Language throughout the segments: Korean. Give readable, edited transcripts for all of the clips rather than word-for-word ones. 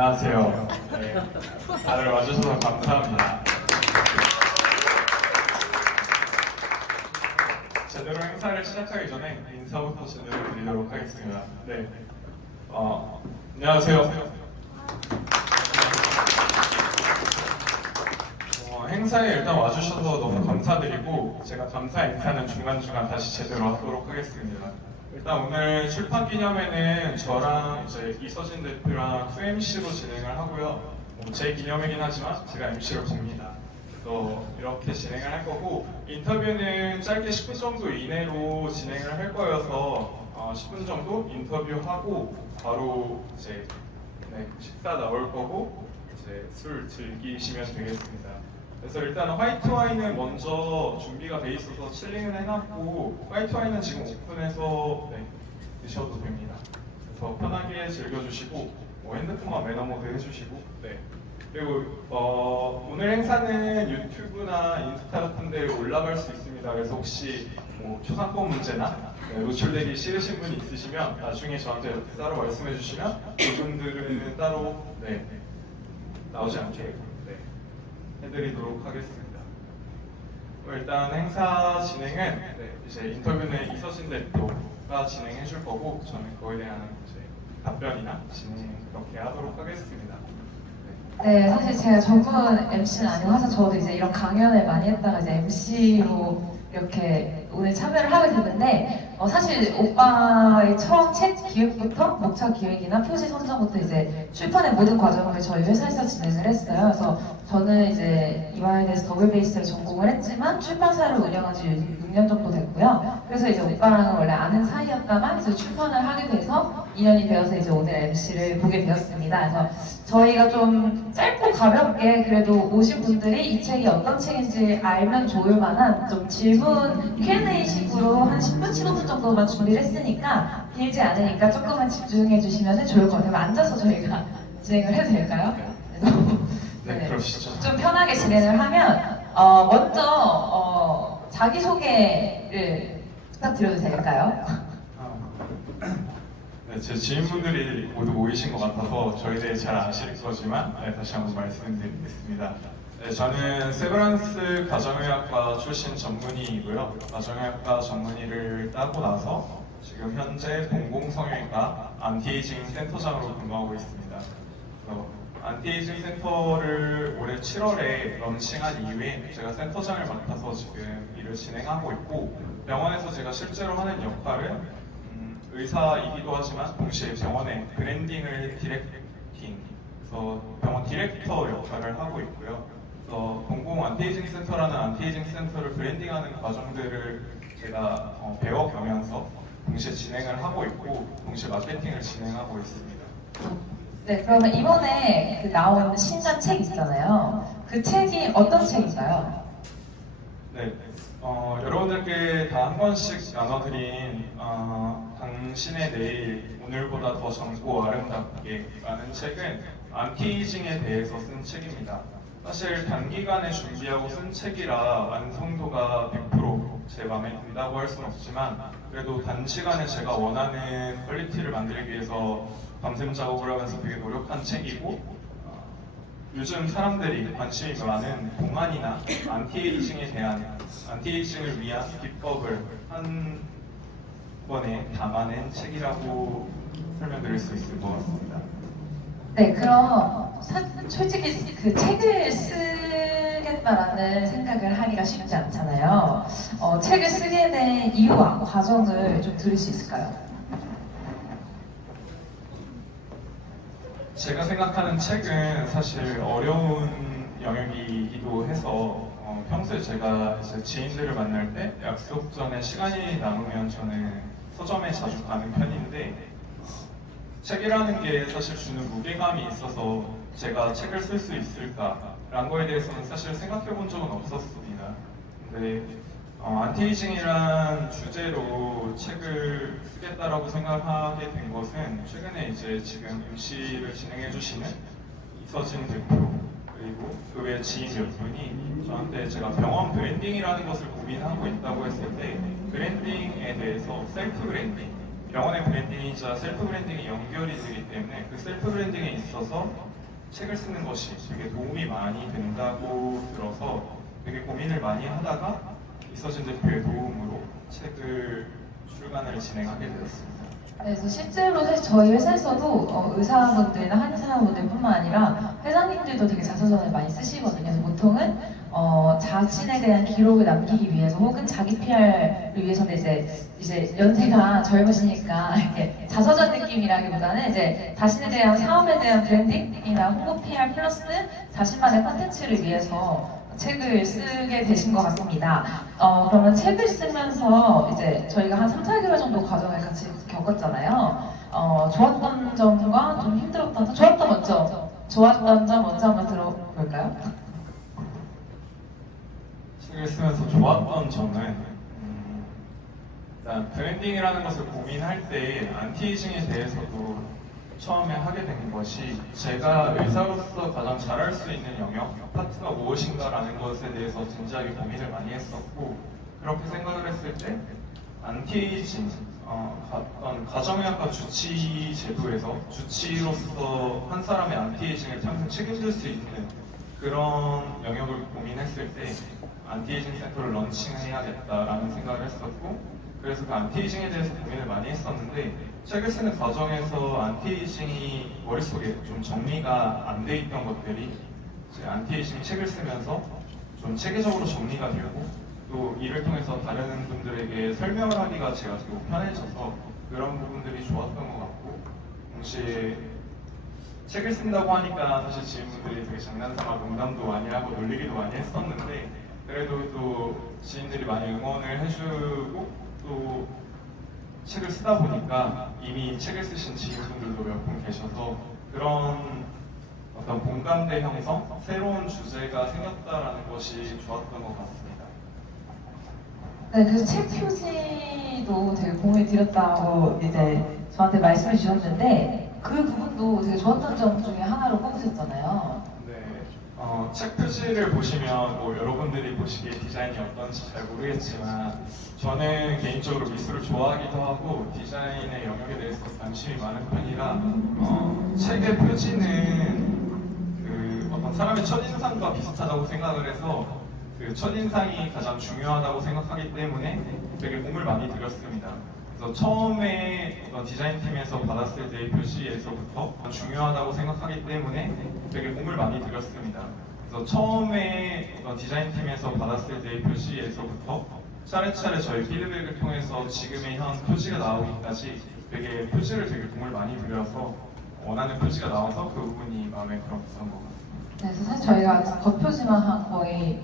안녕하세요. 네, 다들 와주셔서 감사합니다. 제대로 행사를 시작하기 전에 인사부터 제대로 드리도록 하겠습니다. 네, 안녕하세요. 행사에 일단 와주셔서 너무 감사드리고 제가 감사 인사는 중간중간 다시 제대로 하도록 하겠습니다. 일단 오늘 출판 기념회는 저랑 이제 이서진 대표랑 FMC로 진행을 하고요. 제 기념이긴 하지만 제가 MC를 봅니다. 그래서 이렇게 진행을 할 거고 인터뷰는 짧게 10분 정도 이내로 진행을 할 거여서 10분 정도 인터뷰하고 바로 이제 식사 나올 거고 이제 술 즐기시면 되겠습니다. 그래서 일단 화이트 와인은 먼저 준비가 돼 있어서 칠링을 해놨고 화이트 와인은 지금 오픈해서 드셔도 됩니다. 그래서 편하게 즐겨주시고 핸드폰만 매너 모드 해주시고 그리고 오늘 행사는 유튜브나 인스타 같은 데 올라갈 수 있습니다. 그래서 혹시 초상권 문제나 노출되기 싫으신 분이 있으시면 나중에 저한테 따로 말씀해 주시면 그분들은 따로 나오지 않게 해드리도록 하겠습니다. 일단 행사 진행은 이제 인터뷰는 이서진 대표가 진행해 줄 거고 저는 그거에 대한 이제 답변이나 진행 그렇게 하도록 하겠습니다. 네, 사실 제가 전문 MC는 아니고 항상 저도 이제 이런 강연을 많이 했다가 이제 MC로 이렇게 오늘 참여를 하게 됐는데 사실 오빠의 처음 책 기획부터 목차 기획이나 표지 선정부터 이제 출판의 모든 과정을 저희 회사에서 진행을 했어요. 그래서 저는 이제 이화여대에서 더블 베이스를 전공을 했지만 출판사를 운영한 지 6년 정도 됐고요. 그래서 이제 오빠랑은 원래 아는 사이였다가 이제 출판을 하게 돼서 인연이 되어서 이제 오늘 MC를 보게 되었습니다. 그래서 저희가 좀 짧고 가볍게 그래도 오신 분들이 이 책이 어떤 책인지 알면 좋을 만한 좀 질문 Q&A 식으로 한 10분, 15분 정도만 준비를 했으니까 길지 않으니까 조금만 집중해 주시면 좋을 것 같아요. 앉아서 저희가 진행을 해도 될까요? 네, 그러시죠. 좀 편하게 진행을 하면 먼저 자기소개를 부탁드려도 될까요? 네, 제 지인분들이 모두 모이신 것 같아서 저에 대해 잘 아실 거지만 다시 한번 말씀드리겠습니다. 저는 세브란스 가정의학과 출신 전문의이고요. 가정의학과 전문의를 따고 나서 지금 현재 동공성형외과 안티에이징 센터장으로 근무하고 있습니다. 안티에이징 센터를 올해 7월에 런칭한 이후에 제가 센터장을 맡아서 지금 일을 진행하고 있고 병원에서 제가 실제로 하는 역할은 의사이기도 하지만 동시에 병원의 브랜딩을 그래서 병원 디렉터 역할을 하고 있고요. 그래서 공공 안티에이징 센터라는 안티에이징 센터를 브랜딩하는 과정들을 제가 배워가면서 동시에 진행을 하고 있고 동시에 마케팅을 진행하고 있습니다. 네, 그러면 이번에 나온 신간 책 있잖아요. 그 책이 어떤 책인가요? 네, 여러분들께 다 한 권씩 나눠드린 당신의 내일 오늘보다 더 젊고 아름답게 라는 책은 안티에이징에 대해서 쓴 책입니다. 사실 단기간에 준비하고 쓴 책이라 완성도가 100%제 마음에 든다고 할 수는 없지만 그래도 단시간에 제가 원하는 퀄리티를 만들기 위해서 밤샘 작업을 하면서 되게 노력한 책이고 요즘 사람들이 관심이 많은 동안이나 안티에이징을 위한 비법을 한 번에 담아낸 책이라고 설명드릴 수 있을 것 같습니다. 네, 그럼 솔직히 그 책을 쓰겠다라는 생각을 하기가 쉽지 않잖아요. 책을 쓰게 된 이유와 과정을 좀 들을 수 있을까요? 제가 생각하는 책은 사실 어려운 영역이기도 해서 평소에 제가 이제 지인들을 만날 때 약속 전에 시간이 남으면 저는 서점에 자주 가는 편인데 책이라는 게 사실 주는 무게감이 있어서 제가 책을 쓸 수 있을까라는 거에 대해서는 사실 생각해 본 적은 없었습니다. 근데 안티에이징이란 주제로 책을 쓰겠다라고 생각하게 된 것은 최근에 이제 지금 MC를 진행해 주시는 이서진 대표 그리고 그 외 지인 몇 분이 저한테 제가 병원 브랜딩이라는 것을 고민하고 있다고 했을 때 브랜딩에 대해서 셀프 브랜딩 병원의 브랜딩이자 셀프 브랜딩이 연결이 되기 때문에 그 셀프 브랜딩에 있어서 책을 쓰는 것이 되게 도움이 많이 된다고 들어서 되게 고민을 많이 하다가 이서진 대표의 도움으로 책을 출간을 진행하게 되었습니다. 네, 그래서 실제로 사실 저희 회사에서도 의사분들이나 한의사분들뿐만 아니라 회사님들도 되게 자서전을 많이 쓰시거든요. 그래서 보통은 자신에 대한 기록을 남기기 위해서 혹은 자기 PR을 위해서는 이제 연세가 젊으시니까 이렇게 자서전 느낌이라기보다는 이제 자신에 대한 사업에 대한 브랜딩이나 홍보 PR 플러스 자신만의 콘텐츠를 위해서 책을 쓰게 되신 것 같습니다. 그러면 책을 쓰면서 이제 저희가 한 3, 4개월 정도 과정을 같이 겪었잖아요. 좋았던 점과 좀 힘들었던 점, 좋았던 점 먼저 한번 들어볼까요? 책을 쓰면서 좋았던 점은 일단 브랜딩이라는 것을 고민할 때 안티에이징에 대해서도 처음에 하게 된 것이 제가 의사로서 가장 잘할 수 있는 영역, 파트가 무엇인가라는 것에 대해서 진지하게 고민을 많이 했었고 그렇게 생각을 했을 때 안티에이징, 어떤 가정의학과 주치 제도에서 주치로서 한 사람의 안티에이징을 평생 책임질 수 있는 그런 영역을 고민했을 때 안티에이징 센터를 런칭해야겠다라는 생각을 했었고 그래서 그 안티에이징에 대해서 고민을 많이 했었는데 책을 쓰는 과정에서 안티에이징이 머릿속에 좀 정리가 안 돼 있던 것들이 이제 안티에이징 책을 쓰면서 좀 체계적으로 정리가 되고 또 이를 통해서 다른 분들에게 설명을 하기가 제가 되게 편해져서 그런 부분들이 좋았던 것 같고 동시에 책을 쓴다고 하니까 사실 지인분들이 되게 장난삼아 농담도 많이 하고 놀리기도 많이 했었는데 그래도 또 지인들이 많이 응원을 해주고 또 책을 쓰다 보니까 이미 책을 쓰신 지인분들도 몇 분 계셔서 그런 어떤 공감대 형성, 새로운 주제가 생겼다라는 것이 좋았던 것 같습니다. 네, 그래서 책 표지도 되게 공을 들였다고 이제 저한테 말씀해 주셨는데 그 부분도 되게 좋았던 점 중에 하나로 꼽으셨잖아요. 네, 책 표지를 보시면 뭐 여러분들이 보시기에 디자인이 어떤지 잘 모르겠지만 저는 개인적으로 미술을 좋아하기도 하고 디자인의 영역에 대해서 관심이 많은 편이라 책의 표지는 그 어떤 사람의 첫인상과 비슷하다고 생각을 해서 그 첫인상이 가장 중요하다고 생각하기 때문에 되게 공을 많이 들였습니다. 그래서 처음에 어떤 디자인팀에서 받았을 때의 표지에서부터 중요하다고 생각하기 때문에 되게 공을 많이 들였습니다. 그래서 처음에 어떤 디자인팀에서 받았을 때의 표지에서부터 차례차례 저희 피드백을 통해서 지금의 현 표지가 나오기까지 되게 표지를 되게 공을 많이 들여서 원하는 표지가 나와서 그 부분이 마음에 들었던 것 같습니다. 네, 그래서 사실 저희가 겉표지만 한 거의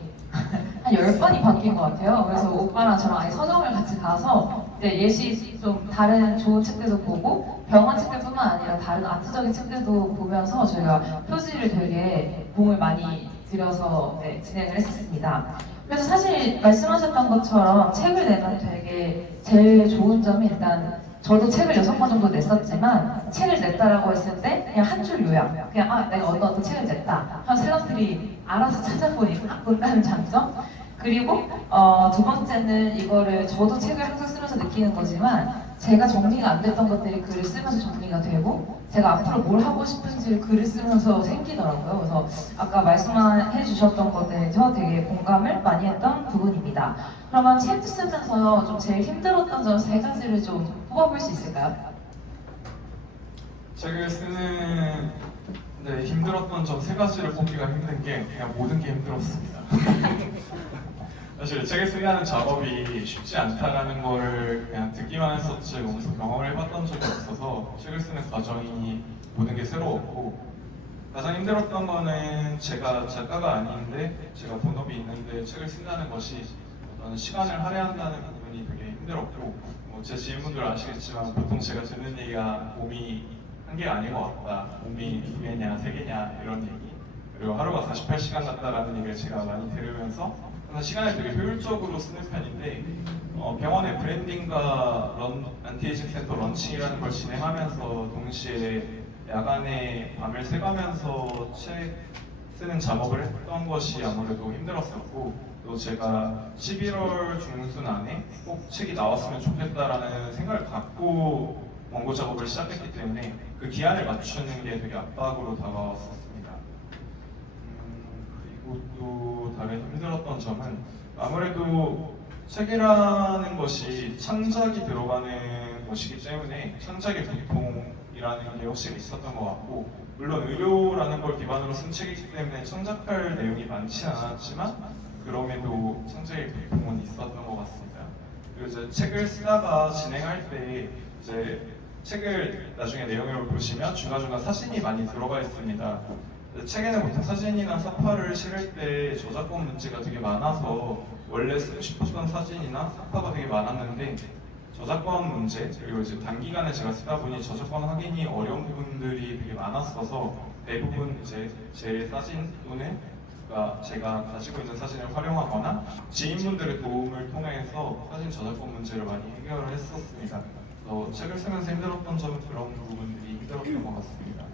한 10번이 바뀐 것 같아요. 그래서 오빠랑 저랑 아예 서점을 같이 가서 이제 예시 좀 다른 좋은 책들도 보고 병원 책들뿐만 아니라 다른 아트적인 책들도 보면서 저희가 표지를 되게 공을 많이 들여서 네, 진행을 했었습니다. 그래서 사실 말씀하셨던 것처럼 책을 내면 되게 제일 좋은 점이 일단 저도 책을 6권 정도 냈었지만 책을 냈다라고 했을 때 그냥 한 줄 요약 그냥 내가 어떤 책을 냈다 하면 사람들이 알아서 찾아보니까 딱 본다는 장점 그리고 두 번째는 이거를 저도 책을 항상 쓰면서 느끼는 거지만 제가 정리가 안 됐던 것들이 글을 쓰면서 정리가 되고 제가 앞으로 뭘 하고 싶은지 글을 쓰면서 생기더라고요. 그래서 아까 말씀해 주셨던 것들에서 되게 공감을 많이 했던 부분입니다. 그러면 책 쓰면서 좀 제일 힘들었던 점 3가지를 좀 뽑아볼 수 있을까요? 책을 쓰는 데 힘들었던 점 3가지를 뽑기가 힘든 게 그냥 모든 게 힘들었습니다. 사실 책을 쓰는 작업이 쉽지 않다라는 거를 그냥 듣기만 했었지 몸소 경험을 해봤던 적이 없어서 책을 쓰는 과정이 모든 게 새로웠고 가장 힘들었던 거는 제가 작가가 아닌데 제가 본업이 있는데 책을 쓴다는 것이 어떤 시간을 할애한다는 부분이 되게 힘들었고 제 지인분들 아시겠지만 보통 제가 듣는 얘기가 몸이 한 개가 아닌 것 같다 몸이 2개냐 3개냐 이런 얘기 그리고 하루가 48시간 같다라는 얘기를 제가 많이 들으면서 시간을 되게 효율적으로 쓰는 편인데 병원의 브랜딩과 안티에이징 센터 런칭이라는 걸 진행하면서 동시에 야간에 밤을 새가면서 책 쓰는 작업을 했던 것이 아무래도 힘들었었고 또 제가 11월 중순 안에 꼭 책이 나왔으면 좋겠다라는 생각을 갖고 원고 작업을 시작했기 때문에 그 기한을 맞추는 게 되게 압박으로 다가왔었습니다. 그리고 또 다른 힘들었던 점은 아무래도 책이라는 것이 창작이 들어가는 것이기 때문에 창작의 고통이라는 게 확실히 있었던 것 같고, 물론 의료라는 걸 기반으로 쓴 책이기 때문에 창작할 내용이 많지는 않았지만 그럼에도 창작의 고통은 있었던 것 같습니다. 그리고 이제 책을 쓰다가 진행할 때 이제 책을 나중에 내용을 보시면 중간중간 사진이 많이 들어가 있습니다. 책에는 보통 사진이나 사파를 실을 때 저작권 문제가 되게 많아서 원래 쓰고 싶었던 사진이나 사파가 되게 많았는데 저작권 문제, 그리고 이제 단기간에 제가 쓰다 보니 저작권 확인이 어려운 부분들이 되게 많았어서 대부분 이제 제 사진 또는 제가 가지고 있는 사진을 활용하거나 지인분들의 도움을 통해서 사진 저작권 문제를 많이 해결을 했었습니다. 그래서 책을 쓰면서 힘들었던 점은 그런 부분들이 힘들었던 것 같습니다.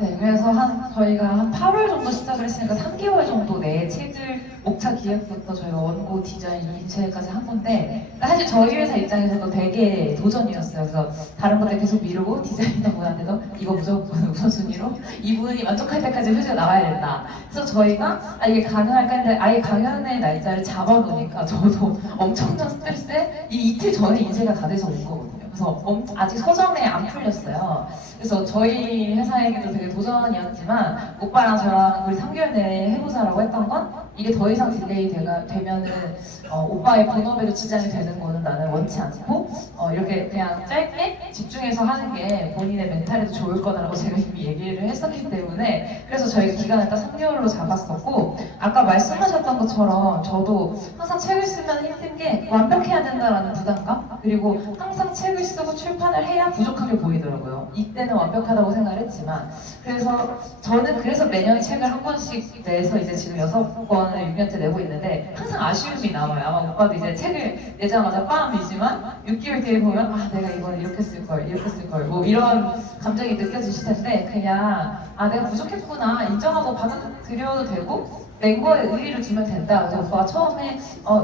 네, 그래서 저희가 한 8월 정도 시작을 했으니까 3개월 정도 내에 책을 목차 기획부터 저희가 원고 디자인 인쇄까지 한 건데, 사실 저희 회사 입장에서도 되게 도전이었어요. 그래서 다른 것들 계속 미루고 디자이너분한테도 이거 무조건 우선순위로 이분이 만족할 때까지 회사가 나와야 된다. 그래서 저희가 이게 가능할까 했는데 아예 강연의 날짜를 잡아놓으니까 저도 엄청난 스트레스에 이틀 전에 인쇄가 다 돼서 온 거거든요. 그래서 아직 서점에 안 풀렸어요. 그래서 저희 회사에게도 되게 도전이었지만 오빠랑 저랑 우리 3개월 내에 해보자라고 했던 건 이게 더 이상 딜레이 되면은 오빠의 본업에도 지장이 되는 거는 나는 원치 않고 이렇게 그냥 짧게 집중해서 하는 게 본인의 멘탈에도 좋을 거다라고 제가 이미 얘기를 했었기 때문에 그래서 저희가 기간을 딱 3개월로 잡았었고, 아까 말씀하셨던 것처럼 저도 항상 책을 쓰면 힘든 게 완벽해야 된다라는 부담감, 그리고 항상 책을 쓰고 출판을 해야 부족하게 보이더라고요. 이때는 완벽하다고 생각을 했지만, 그래서 저는 매년 책을 한 권씩 내서 이제 지금 6권을 6년째 내고 있는데 항상 아쉬움이 남아요. 아마 오빠도 이제 책을 내자마자 빰이지만 6개월 뒤에 보면 내가 이번에 이렇게 쓸 걸 뭐 이런 감정이 느껴지실 텐데, 그냥 내가 부족했구나 인정하고 받아들여도 되고 낸 거에 의의를 두면 된다. 그래서 오빠가 처음에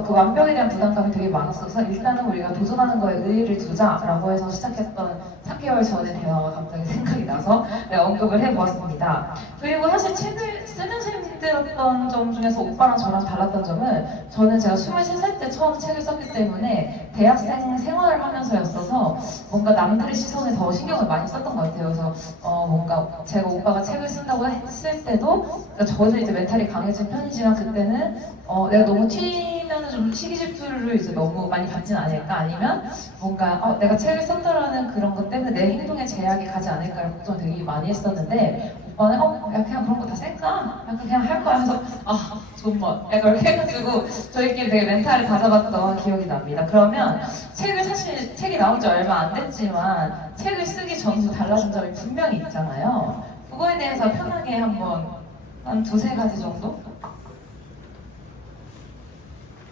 그 완벽에 대한 부담감이 되게 많았어서 일단은 우리가 도전하는 거에 의의를 두자라고 해서 시작했던 3개월 전의 대화가 갑자기 생각이 나서 언급을 해보았습니다. 그리고 사실 책을 쓰면서 힘들었던 점 중에서 오빠랑 저랑 달랐던 점은, 저는 제가 23살 때 처음 책을 썼기 때문에 대학생 생활을 하면서였어서 뭔가 남들의 시선에 더 신경을 많이 썼던 것 같아요. 그래서 뭔가 제가 오빠가 책을 쓴다고 했을 때도, 그러니까 저는 이제 멘탈이 강해진 편이지만 그때는 내가 너무 튀면은 좀 시기 질투를 이제 너무 많이 받진 않을까, 아니면 뭔가 내가 책을 썼다라는 그런 것 때문에 내 행동에 제약이 가지 않을까를 걱정을 되게 많이 했었는데, 오빠는 야 그냥 그런 거 다 쓸까? 약간 그냥 할 거야 해서 정말 약간 이렇게 해가지고 저희끼리 되게 멘탈을 다잡았던 기억이 납니다. 그러면 사실 책이 나온 지 얼마 안 됐지만 책을 쓰기 전부터 달라진 점이 분명히 있잖아요. 그거에 대해서 편하게 한번 한 2-3가지 정도?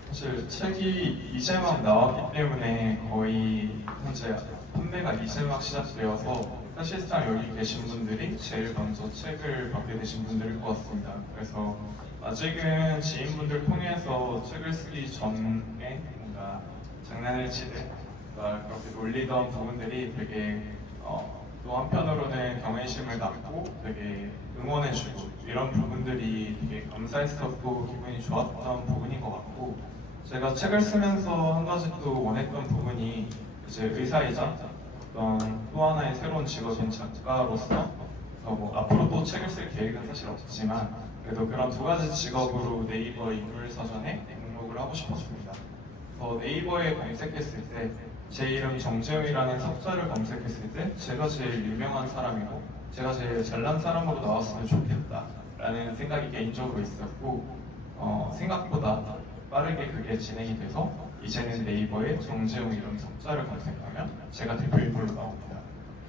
사실 책이 이제 막 나왔기 때문에 거의 현재 판매가 이제 막 시작되어서 사실상 여기 계신 분들이 제일 먼저 책을 받게 되신 분들일 것 같습니다. 그래서 아직은 지인분들 통해서 책을 쓰기 전에 뭔가 장난을 치듯 그렇게 놀리던 부분들이 되게 또 한편으로는 경외심을 낳고 되게 응원해주고 이런 부분들이 되게 감사했었고 기분이 좋았던 부분인 것 같고, 제가 책을 쓰면서 한 가지 또 원했던 부분이 이제 의사이자 또 하나의 새로운 직업인 작가로서 앞으로 또 책을 쓸 계획은 사실 없지만 그래도 그런 2가지 직업으로 네이버 인물사전에 등록을 하고 싶었습니다. 네이버에 검색했을 때 제 이름 정재웅이라는 석자를 검색했을 때 제가 제일 유명한 사람이고 제가 제일 잘난 사람으로 나왔으면 좋겠다라는 생각이 개인적으로 있었고, 생각보다 빠르게 그게 진행이 돼서 이제는 네이버에 정재웅 이름 석자를 검색하면 제가 대표 인물로 나옵니다.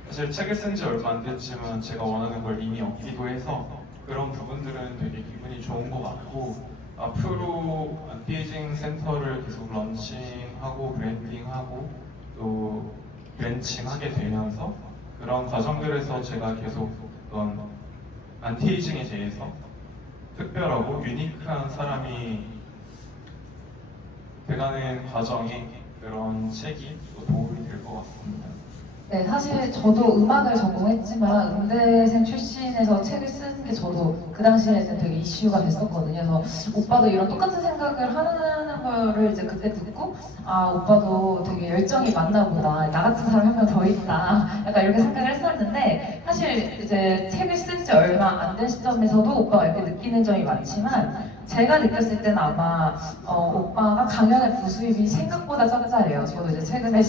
사실 책을 쓴 지 얼마 안 됐지만 제가 원하는 걸 이미 얻기도 해서 그런 부분들은 되게 기분이 좋은 것 같고, 앞으로 안티에이징 센터를 계속 런칭하고 브랜딩하고 또 브랜칭하게 되면서 그런 과정들에서 제가 계속 어떤 안티에이징에 대해서 특별하고 유니크한 사람이 돼가는 과정에 그런 책이 또 도움이 될 것 같습니다. 네, 사실 저도 음악을 전공했지만 음대생 출신에서 책을 쓰는 게 저도 그 당시에는 되게 이슈가 됐었거든요. 그래서 오빠도 이런 똑같은 생각을 하는 거를 이제 그때 듣고 아 오빠도 되게 열정이 많나 보다. 나 같은 사람 한 명 더 있다. 약간 이렇게 생각을 했었는데 사실 이제 책을 쓴 지 얼마 안 된 시점에서도 오빠가 이렇게 느끼는 점이 많지만 제가 느꼈을 때는 아마 오빠가 강연의 부수입이 생각보다 짭짤해요. 저도 이제 최근에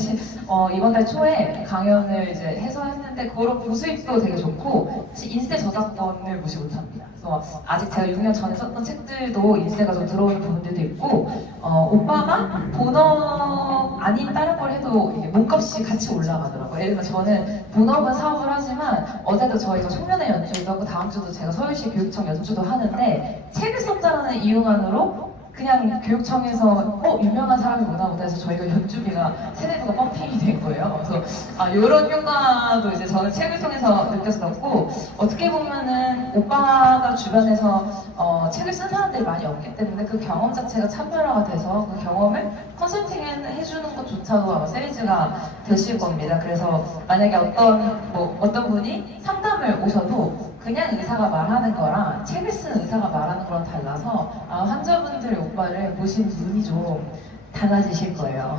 이번 달 초에 강연을 이제 해서 했는데 그런 부수입도 되게 좋고 사실 인쇄 저작권을 무시 못합니다. 그래서 아직 제가 6년 전에 썼던 책들도 인쇄가 좀 들어오는 부분들도 있고 오빠가 본업 아닌 다른 걸 해도 이게 몸값이 같이 올라가더라고요. 예를 들면 저는 본업은 사업을 하지만 어제도 저희가 송년회 연주도 하고 다음 주도 제가 서울시 교육청 연주도 하는데 책을 썼다는 이유만으로 그냥 교육청에서 유명한 사람이 오나 보다 해서 저희가 연주비가 세대부가 펌핑이 된 거예요. 그래서 이런 효과도 이제 저는 책을 통해서 느꼈었고 어떻게 보면은 오빠가 주변에서 책을 쓴 사람들이 많이 없기 때문에 그 경험 자체가 차별화가 돼서 그 경험을 컨설팅 해주는 것조차도 아마 세리즈가 되실 겁니다. 그래서 만약에 어떤 분이 상담을 오셔도 그냥 의사가 말하는 거랑 책을 쓴 의사가 말하는 거랑 달라서 환자분들이 오빠를 보시는 눈이 좀 달라지실 거예요.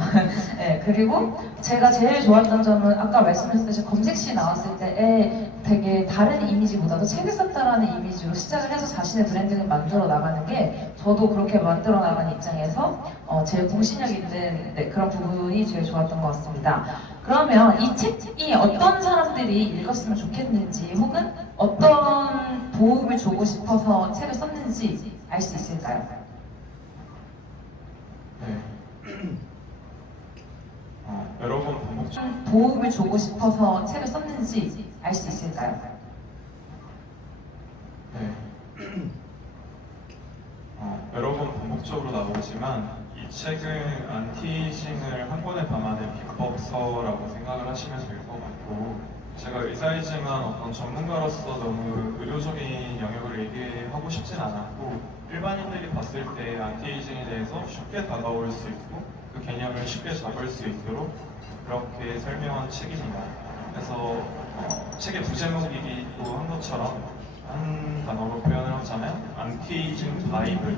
네, 그리고 제가 제일 좋았던 점은 아까 말씀하셨듯이 검색시 나왔을 때 되게 다른 이미지보다도 책을 썼다라는 이미지로 시작을 해서 자신의 브랜딩을 만들어 나가는 게 저도 그렇게 만들어 나가는 입장에서 제일 공신력 있는 그런 부분이 제일 좋았던 것 같습니다. 그러면 이 책이 어떤 사람들이 읽었으면 좋겠는지 혹은 어떤 도움을 주고 싶어서 책을 썼는지 알 수 있을까요? 네. 여러 번 도움을 주고 싶어서 책을 썼는지 알 수 있을까요? 네. 여러 번 반복적으로 나오지만 이 책은 안티에이징을 한 권에 담아낸 비법서라고 생각을 하시면 될 것 같고 제가 의사이지만 어떤 전문가로서 너무 의료적인 영역을 얘기하고 싶진 않았고 일반인들이 봤을 때 안티에이징에 대해서 쉽게 다가올 수 있고 그 개념을 쉽게 잡을 수 있도록 그렇게 설명한 책입니다. 그래서 책의 부제목이기도 한 것처럼 한 단어로 표현을 하자면 안티에이징 바이블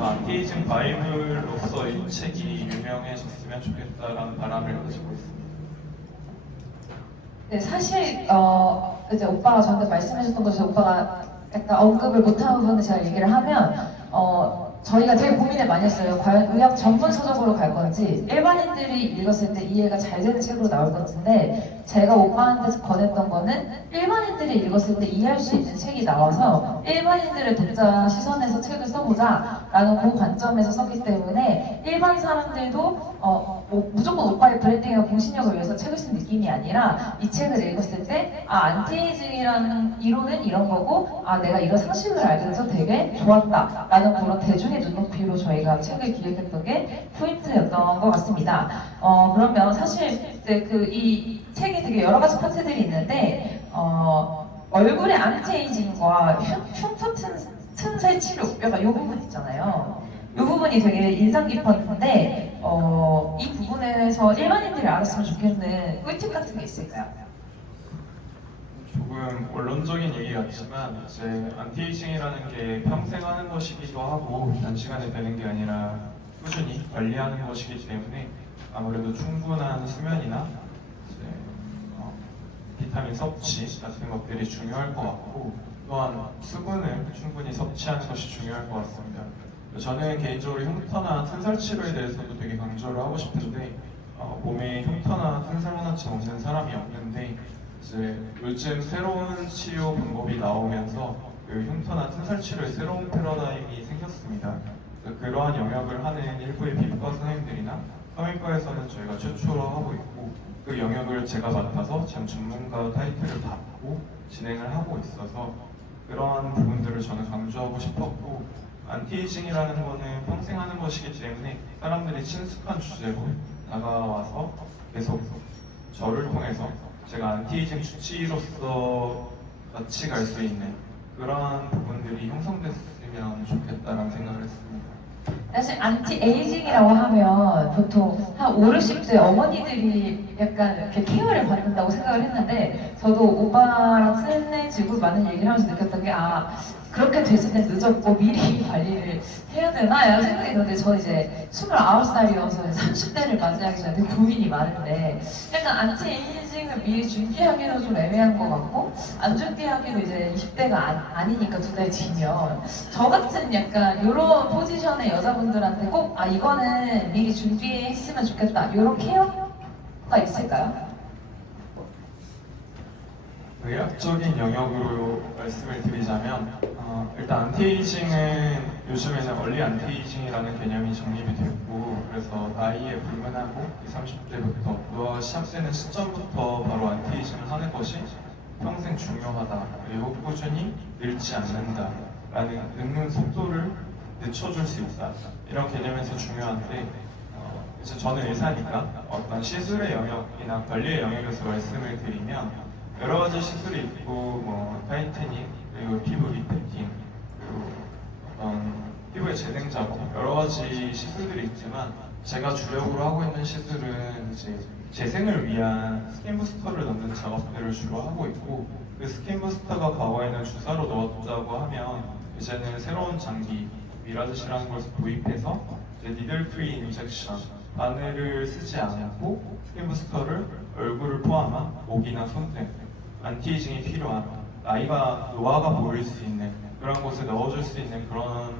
안티에이징 바이블로서 이 책이 유명해졌으면 좋겠다라는 바람을 가지고 있습니다. 네, 사실 이제 오빠가 저한테 말씀해줬던 것이 오빠가 약간 언급을 못한 부분을 제가 얘기를 하면 저희가 되게 고민을 많이 했어요. 과연 의학 전문 서적으로 갈 건지 일반인들이 읽었을 때 이해가 잘 되는 책으로 나올 건지인데 제가 오빠한테 권했던 거는 일반인들이 읽었을 때 이해할 수 있는 책이 나와서 일반인들의 독자 시선에서 책을 써보자 라는 그 관점에서 썼기 때문에 일반 사람들도 무조건 오빠의 브랜딩과 공신력을 위해서 책을 쓴 느낌이 아니라 이 책을 읽었을 때 안티에이징이라는 이론은 이런 거고 내가 이런 상식을 알게 돼서 되게 좋았다 라는 그런 대중의 눈높이로 저희가 책을 기획했던 게 포인트였던 것 같습니다. 그러면 사실 이제 이 책이 되게 여러 가지 파트들이 있는데 얼굴의 안티에이징과 흉터 틈새 치료 약간 이 부분 있잖아요. 이 부분이 되게 인상 깊었는데 이 부분에서 일반인들이 알았으면 좋겠는 꿀팁 같은 게 있을까요? 조금 원론적인 얘기 같지만 이제 안티에이징이라는 게 평생 하는 것이기도 하고 단시간에 되는 게 아니라 꾸준히 관리하는 것이기 때문에 아무래도 충분한 수면이나 이제 비타민 섭취 같은 것들이 중요할 것 같고 또한 수분을 충분히 섭취하는 것이 중요할 것 같습니다. 저는 개인적으로 흉터나 튼살 치료에 대해서도 되게 강조를 하고 싶은데 몸에 흉터나 튼살 하나쯤 없는 사람이 없는데 이제 요즘 새로운 치료 방법이 나오면서 그 흉터나 튼살 치료에 새로운 패러다임이 생겼습니다. 그러한 영역을 하는 일부의 피부과 선생님들이나 성형과에서는 저희가 최초로 하고 있고 그 영역을 제가 맡아서 지금 전문가 타이틀을 받고 진행을 하고 있어서 그러한 부분들을 저는 강조하고 싶었고 안티에이징이라는 거는 평생 하는 것이기 때문에 사람들이 친숙한 주제로 다가와서 계속 저를 통해서 제가 안티에이징 주치의로서 같이 갈 수 있는 그러한 부분들이 형성됐으면 좋겠다라는 생각을 했습니다. 사실 안티에이징이라고 하면 보통 한 5, 60대 어머니들이 약간 이렇게 케어를 받는다고 생각을 했는데 저도 오빠랑 친해지고 많은 얘기를 하면서 느꼈던 게 그렇게 됐을 때 늦었고 미리 관리를 해야 되나? 이런 생각이 드는데 저는 이제 29살이어서 30대를 맞이하기 전에 되게 고민이 많은데 약간 안티에이징을 미리 준비하기도 좀 애매한 것 같고 안 준비하기도 이제 20대가 아니니까 2달 뒤면 저 같은 약간 이런 포지션의 여자분들한테 꼭 이거는 미리 준비했으면 좋겠다 이런 케어가 있을까요? 의학적인 영역으로 말씀을 드리자면 일단 안티에이징은 요즘에는 얼리 안티에이징이라는 개념이 정립이 됐고 그래서 나이에 불문하고 20, 30대부터 노화가 시작되는 시점부터 바로 안티에이징을 하는 것이 평생 중요하다. 그리고 꾸준히 늙지 않는다라는 늙는 속도를 늦춰줄 수 있다. 이런 개념에서 중요한데 이제 저는 의사니까 어떤 시술의 영역이나 관리의 영역에서 말씀을 드리면 여러 가지 시술이 있고 뭐 타이트닝 그리고 피부 리프팅 그리고 어떤 피부의 재생 작업 여러 가지 시술들이 있지만 제가 주력으로 하고 있는 시술은 이제 재생을 위한 스킨 부스터를 넣는 작업들을 주로 하고 있고 그 스킨 부스터가 과거에는 주사로 넣었다고 하면 이제는 새로운 장기 미라드시라는 것을 도입해서 이제 니들 프리 인젝션 바늘을 쓰지 않고 스킨 부스터를 얼굴을 포함한 목이나 손등 안티에이징이 필요한 노화가 보일 수 있는 그런 곳에 넣어줄 수 있는 그런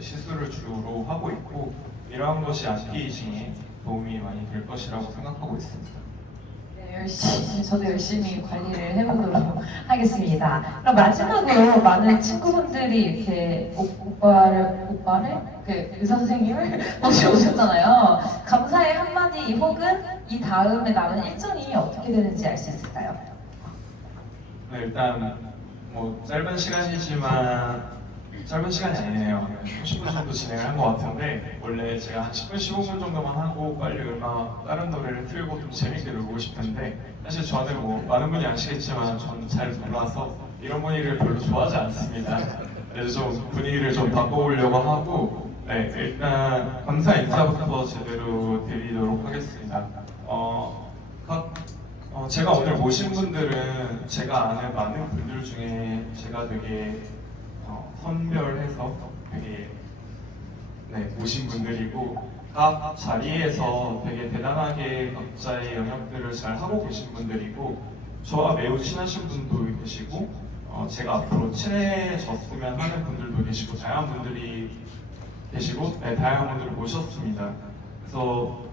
시술을 주로 하고 있고 이러한 것이 안티에이징에 도움이 많이 될 것이라고 생각하고 있습니다. 네, 저도 열심히 관리를 해보도록 하겠습니다. 그럼 마지막으로 많은 친구분들이 이렇게 오빠를 그 의사 선생님을 모시고 오셨잖아요. 감사의 한마디 혹은 이 다음에 남은 일정이 어떻게 되는지 알 수 있을까요? 네, 일단 뭐 짧은 시간이 아니네요. 30분 정도 진행을 한 것 같은데 원래 제가 한 10분, 15분 정도만 하고 빨리 다른 노래를 틀고 좀 재밌게 놀고 싶은데 사실 저는 뭐 많은 분이 아시겠지만 저는 잘 몰라서 이런 분위기를 별로 좋아하지 않습니다. 그래서 좀 분위기를 좀 바꿔보려고 하고 일단 감사 인사부터 제대로 드리도록 하겠습니다. 제가 오늘 모신 분들은 제가 아는 많은 분들 중에 제가 되게 선별해서 되게 모신 분들이고 각 자리에서 되게 대단하게 각자의 영역들을 잘 하고 계신 분들이고 저와 매우 친하신 분도 계시고 제가 앞으로 친해졌으면 하는 분들도 계시고 다양한 분들이 계시고 다양한 분들을 모셨습니다. 그래서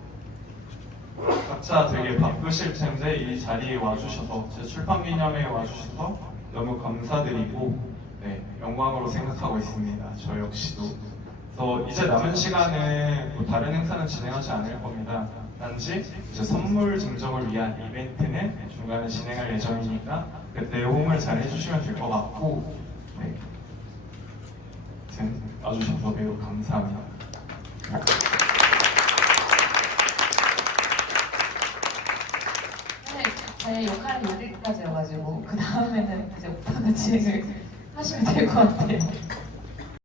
각자 되게 바쁘실 텐데 이 자리에 와주셔서 제 출판 기념회에 와주셔서 너무 감사드리고 영광으로 생각하고 있습니다. 저 역시도. 그래서 이제 남은 시간은 뭐 다른 행사는 진행하지 않을 겁니다. 단지 이제 선물 증정을 위한 이벤트는 중간에 진행할 예정이니까 그때 호응을 잘 해주시면 될 것 같고 아무튼 와주셔서 매우 감사합니다. 제 역할은 여기까지여가지고 그 다음에는 이제 오빠가 진행을 하시면 될 것 같아요.